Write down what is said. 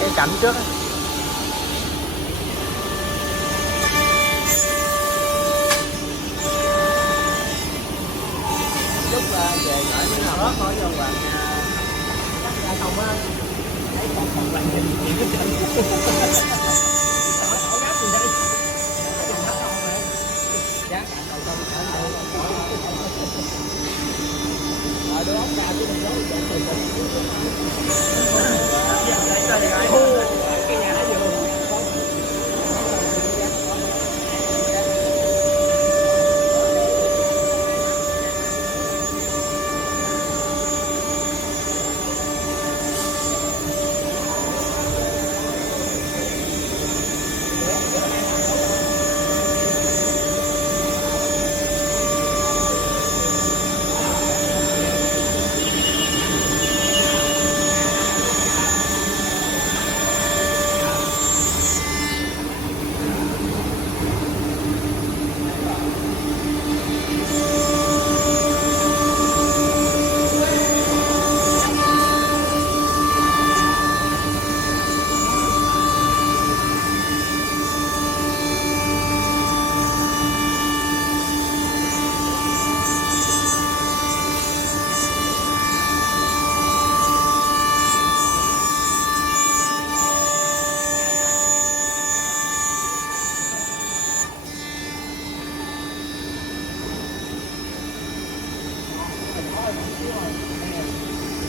cái cảnh trước á. Lúc về gửi mấy nào đó coi vô bạn cắt ra không á, thấy còn lại nhìn ổ gáp gì đây, dùng hết không rồi giá cả đầu công ở đây rồi đưa ốc ra chứ đừng nói chuyện từ cái nhà nó vừa